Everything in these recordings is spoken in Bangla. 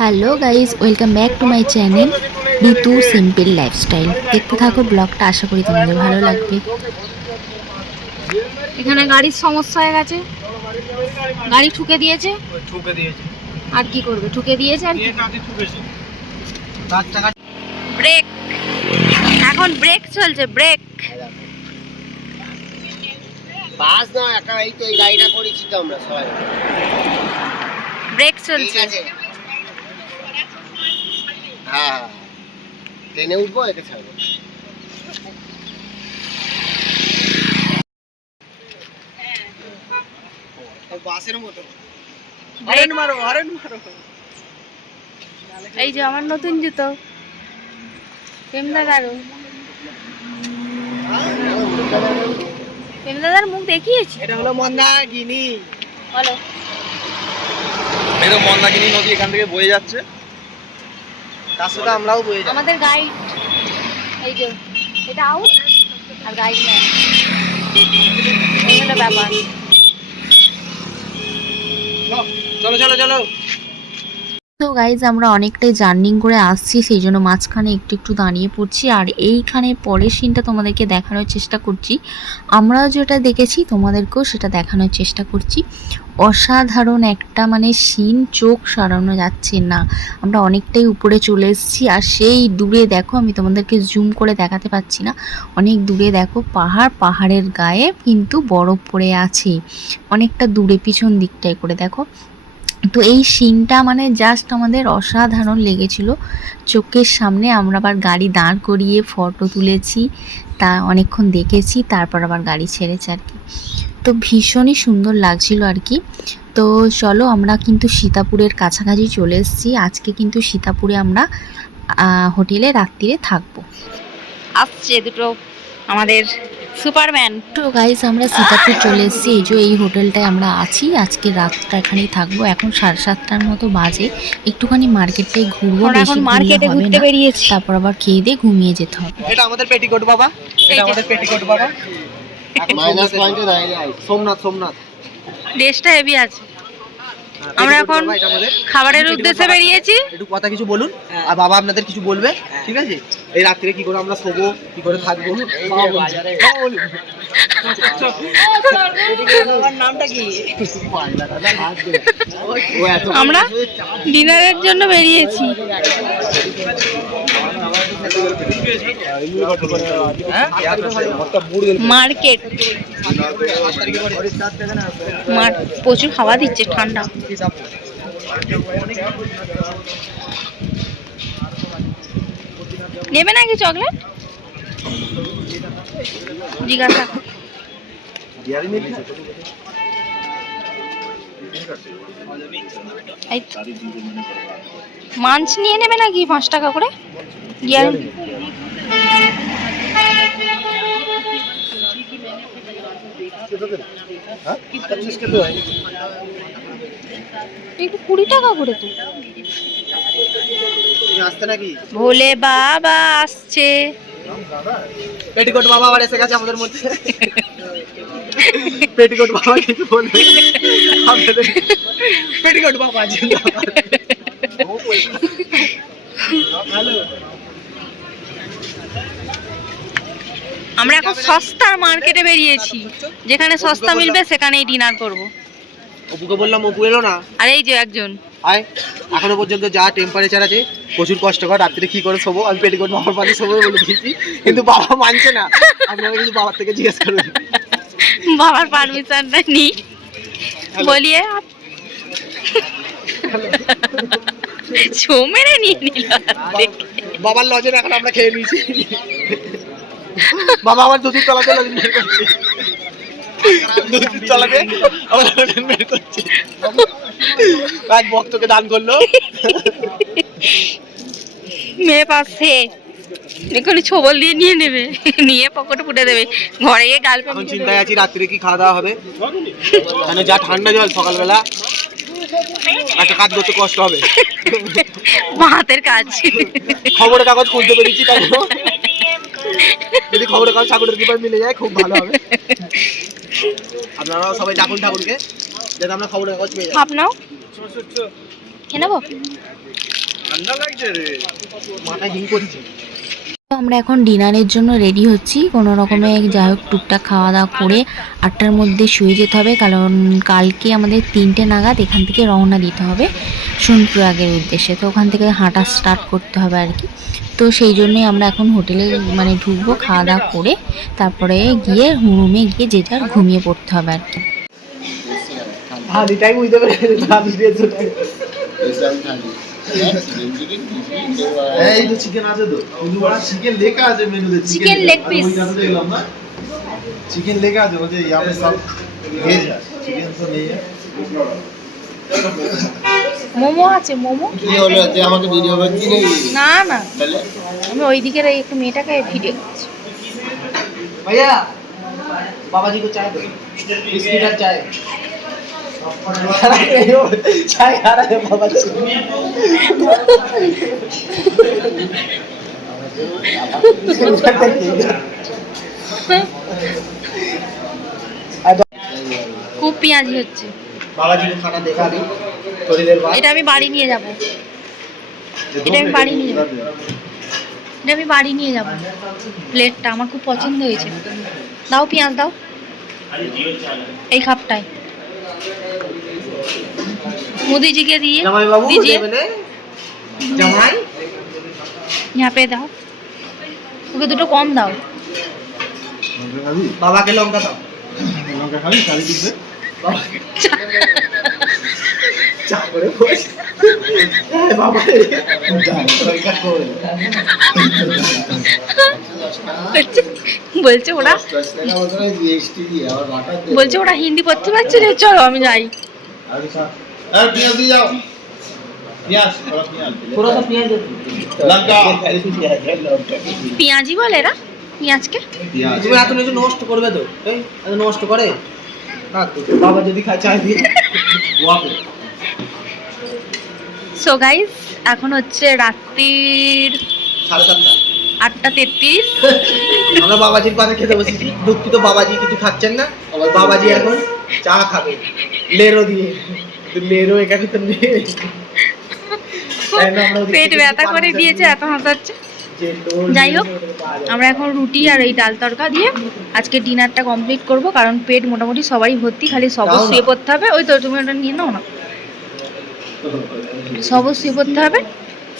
Hello guys, welcome back to my channel Ritu simple lifestyle. দেখতে থাকো ব্লগটা, আশা করি তোমাদের ভালো লাগবে। এখানে গাড়ির সমস্যা হয়ে গেছে, গাড়ি ঠুকে দিয়েছে। আর কি করবে, ঠুকে দিয়েছে। আর ব্রেক, এখন ব্রেক চলছে, ব্রেক। বাস না, একটা এই তো এই গাড়িটা করেছি তো আমরা সবাই। ব্রেক চলছে। হ্যাঁ, ট্রেনে উঠবো, একে ছাড়বো। বাসের মতো হরেন মারো, হরেন মারো। এই যে আমার নতুন জুতো, প্রেমদাদারও। প্রেমদাদার মুখ দেখিয়েছি। এটা হলো মন্দাকিনী। বলো। এই তো মন্দাকিনী নদী এখান থেকে বয়ে যাচ্ছে, তার সাথে আমরাও বয়ে যাবো। আমাদের গাইড এই যে, এটা আউট আর গাইড ম্যান, এই হলো ব্যাপার। চলো চলো চলো। তো গাইজ, আমরা অনেকটাই জার্নিং করে আসছি, সেই জন্য মাঝখানে একটু একটু দাঁড়িয়ে পড়ছি। আর এইখানে পরের সিনটা তোমাদেরকে দেখানোর চেষ্টা করছি। আমরা যেটা দেখেছি তোমাদেরকেও সেটা দেখানোর চেষ্টা করছি। অসাধারণ একটা সিন, চোখ সারানো যাচ্ছে না। আমরা অনেকটাই উপরে চলে এসেছি, আর সেই দূরে দেখো, আমি তোমাদেরকে জুম করে দেখাতে পাচ্ছি না, অনেক দূরে দেখো পাহাড়, পাহাড়ের গায়ে কিন্তু বরফ পড়ে আছে অনেকটা দূরে, পিছন দিকটায় করে দেখো। তো এই সিনটা জাস্ট আমাদের অসাধারণ লেগেছিল চোখের সামনে। আমরা আবার গাড়ি দাঁড় করিয়ে ফটো তুলেছি, তা অনেকক্ষণ দেখেছি, তারপর আবার গাড়ি ছেড়েছে আর কি। তো ভীষণই সুন্দর লাগছিল আর কি। তো চলো, আমরা কিন্তু সীতাপুরের কাছাকাছি চলে এসেছি। আজকে কিন্তু সীতাপুরে আমরা হোটেলে রাত্রিরে থাকবো। আসছে দুটো আমাদের সুপারম্যান। তো গাইজ, আমরা সীতাপুর চলে এসেছি। এই যে এই হোটেলটায় আমরা আছি, আজকে রাতটা এখানেই থাকবো। এখন 7:30টার মতো বাজে। একটুখানি মার্কেটটাই ঘুরবো, এখন মার্কেটে ঘুরতে বেরিয়েছি, তারপর আবার খেয়ে দিয়ে ঘুমিয়ে যেতে হবে। এটা আমাদের পেটিকোট বাবা, এটা আমাদের পেটিকোট বাবা। মাইনাস পয়েন্টে দাঁড়িয়ে আছে সোমনাথ। সোমনাথ ড্রেসটা হেভি আছে। আমরা এখন খাবারের উদ্দেশ্যে বেরিয়েছি। একটু কথা কিছু বলুন, আর বাবা আপনাদের কিছু বলবে, ঠিক আছে? এই রাত্রে কি করে আমরা শোবো, কি করে থাকবো, নামটা কি? আমরা ডিনারের জন্য বেরিয়েছি। মার্কেট, প্রচুর হাওয়া দিচ্ছে, ঠান্ডা। নেবে নাকি চকলেট? জিজ্ঞাসা। মাঞ্চ নিয়ে নেবে নাকি 5 টাকা করে? একটু 20 টাকা করে তো। আসতে নাকি ভোলে বাবা আসছে। পেটিকোট বাবা আবার এসে গেছে আমাদের মধ্যে। পেটিকোট বাবা কিছু বলবে? পেটিকোট বাবা জিন্দাবাদ। হ্যালো, আমরা এখন সস্তার মার্কেটে বেরিয়েছি, যেখানে সস্তা মিলবে সেখানেই ডিনার করব। অপুকে বললাম, অপু এলো না। আর এই যে একজন আয়, এখনো পর্যন্ত যা টেম্পারেচার আছে প্রচুর কষ্টকর। রাত্রে কি করে শোবো, আমি পেটিকোট বাবার পাশে শোবো বলে দিয়েছি, কিন্তু বাবা মানছে না। আপনারা কিছু বাবার থেকে জিজ্ঞেস করবেন। বাবার পারমিশন নি বলিয়ে ছো মেরে নিয়ে নিল। বাবার লজে এখন আমরা খেয়ে নিয়েছি। বাবা আমার দুধের তলাতে বের করছে, দুধের তলাতে বের করছে। এক ভক্তকে দান করলো। মেয়ে পাশে এখানে ছবল দিয়ে নিয়ে নেবে, নিয়ে পকেটে পুঁটে দেবে, ঘরে গিয়ে গাল। এখন চিন্তায় আছি রাত্রে কি খাওয়া দাওয়া হবে, মানে যা ঠান্ডা জল, সকালবেলা একটা কাজ করতে কষ্ট হবে। হাতের কাজ। খবরের কাগজ খুলতে পেরেছি, তাই যদি খবরের কাগজ ঠাকুরের কৃপায় মিলে যায় খুব ভালো হবে। আপনারাও সবাই ডাকুন ঠাকুরকে, যাতে আমরা খবরের কাগজ পেয়ে যাই। আপনাও খেয়ে নেবো। ঠান্ডা লাগছে রে। মাথায় হিং করছে। তো আমরা এখন ডিনারের জন্য রেডি হচ্ছি, কোনো রকমে যাই হোক টুকটাক খাওয়া দাওয়া করে 8টার মধ্যে শুয়ে যেতে হবে, কারণ কালকে আমাদের 3টে নাগাদ এখান থেকে রওনা দিতে হবে সোনপ্রয়াগের উদ্দেশ্যে। তো ওখান থেকে হাঁটা স্টার্ট করতে হবে আর কি। তো সেই জন্যই আমরা এখন হোটেলে মানে ঢুকবো, খাওয়া দাওয়া করে তারপরে গিয়ে রুমে গিয়ে যে যার ঘুমিয়ে পড়তে হবে আর কি। হালিটাই বুঝতে পেরেছি, হালি দিয়েছে এই তো চিকেন আছে তো, কিন্তু ওরা চিকেন লেখা আছে মেনুতে, চিকেন লেগ পিস। দেখলাম না, চিকেন লেখা আছে, বলছে यहाँ पे सब वेज है, चिकन तो नहीं है। মোমো আছে, মোমো। কি হলো যে আমাকে ভিডিও করছি নাকি? না না, তাহলে আমি ওই দিকের এই একটু মেয়েটাকে ভিডিও করছি। भैया बाबा जी को चाय दो, बिस्किट और चाय। चाय खा रहा है बाबा जी। খুব পেঁয়াজি হচ্ছে। बाबा जी को खाना देखा नहीं थोड़ी देर बाद। এটা আমি বাড়ি নিয়ে যাব, এটা আমি বাড়ি নিয়ে যাব, এটা আমি বাড়ি নিয়ে যাব। প্লেটটা আমার খুব পছন্দ হয়েছে। দাও পেঁয়াজ দাও, এই খাপটায় मोदी जी के दिए, जमाई बाबू दीजिए, देबने जमाई यहाँ पे दाओ, ওকে দুটো কম দাও। लंका खाबी, बाबा के लौंगा दाओ। लंका खाबी 40 पिस दे। चा করে বস। এই বাবা রে লঙ্কা কই? বলছে ওরা, 10 টাকা বলতে জিএসটি দিয়ে আর বাটা দে। বলছে ওরা হিন্দি পড়তে পারছে না, চলো আমি যাই। আর পেঁয়াজ দিয়ে যাও, পেঁয়াজ थोड़ा पेঁয়াজ थोड़ा सा प्याज दे। लंका পেঁয়াজি বলে এরা পেঁয়াজকে। পেঁয়াজ তুমি এত কিছু নষ্ট করবে তো? এই এত নষ্ট করে? না তো বাবা যদি খায় চাই দিয়ে। ওয়াপে সো গাইস, এখন হচ্ছে রাত্রির 7:30। 8:33। আমরা বাবাজির পাশে খেতে বসেছি। দুঃখিত বাবাজি কিছু খাচ্ছেন না। বাবাজি এখন চা খাবে লেরো দিয়ে। কিন্তু লেরো এখানে তো নেই। তাই না আমরা ওদিক পেট থেকে ব্যথা করে পানি দিয়েছে, এত হাসাচ্ছে। যে লোর যাই হোক, দিয়েছে ওটা পাওয়া যাবে। আমরা এখন রুটি আর এই ডাল তড়কা দিয়ে আজকে ডিনারটা কমপ্লিট করব, কারণ পেট মোটামুটি সবারই ভর্তি, খালি সবজ দাও না। শুয়ে পড়তে হবে। ওই তো তুমি ওটা নিয়ে নাও না, সবজ শুয়ে পড়তে হবে,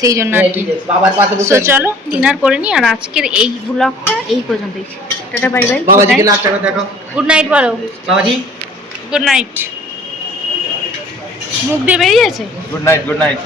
সেই জন্য আর কি। বাবার পাশে সো বসে চলো ডিনার করে নিই, আর আজকের এই ব্লগটা এই পর্যন্তই। টাটা বাই বাই, বাবাজিকে নাচটা দেখো। গুড নাইট বলো, বাবাজি গুড নাইট। মুখ দিয়ে বেরিয়েছে। Good night, good night.